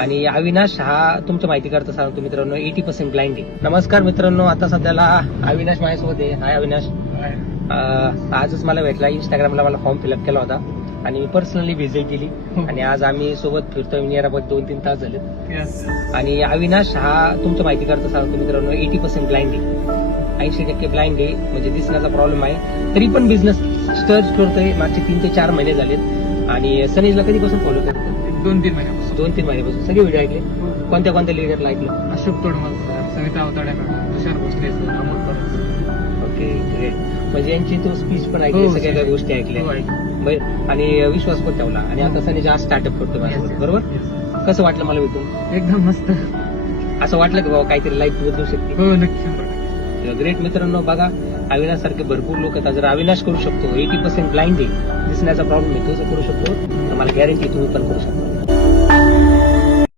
आणि अविनाश हा तुमच्या माहिती करता सांगतो मित्रांनो 80% ब्लाइंड आहे. नमस्कार मित्रांनो, आता सध्याला अविनाश माझ्यासोबत आहे. हाय अविनाश. आजच मला भेटला, इंस्टाग्रामला मला फॉर्म फिलअप केला होता आणि मी पर्सनली व्हिजिट केली आणि आज आम्ही सोबत फिरतोय नियराबाद 2-3 तास झाले. आणि अविनाश हा तुमच्या माहिती करता सांगतो मित्रांनो 80% ब्लाइंड आहे. 80% ब्लाइंड आहे, म्हणजे दिसण्याचा प्रॉब्लेम आहे. तरी पण बिझनेस स्टर्च करतोय. मागचे 3 ते 4 महिने झालेत. आणि सनीजला कधीपासून फॉलो करतो? 2-3 महिन्यापासून. 2-3 महिन्यापासून सगळे व्हिडिओ ऐकले. कोणत्या कोणत्या लिडरला ऐकलं? Ashok Todmal sir, Savita Awatade madam, Tushar Bhosale sir, Amol Parab. Okay, great. म्हणजे यांची तो स्पीच पण ऐकली, हो, सगळ्या काही गोष्टी ऐकल्या. हो, ऐकलं. बरं, आणि विश्वास पण ठेवला. आणि आता सनीज आज स्टार्टअप करतो माझ्यासोबत, बरोबर? कसं वाटलं मला भेटून? एकदम मस्त. असं वाटलं की बाबा काहीतरी लाईफ बदलू शकते? हो, नक्की 100%. ग्रेट. मित्रांनो बघा, अविनाश सारखे भरपूर लोक आहेत. जर अविनाश करू शकतो, 80% ब्लाइंड आहे, दिसण्याचा प्रॉब्लेम आहे, तो जर करू शकतो तर मला गॅरंटी तुम्ही पण करू शकता.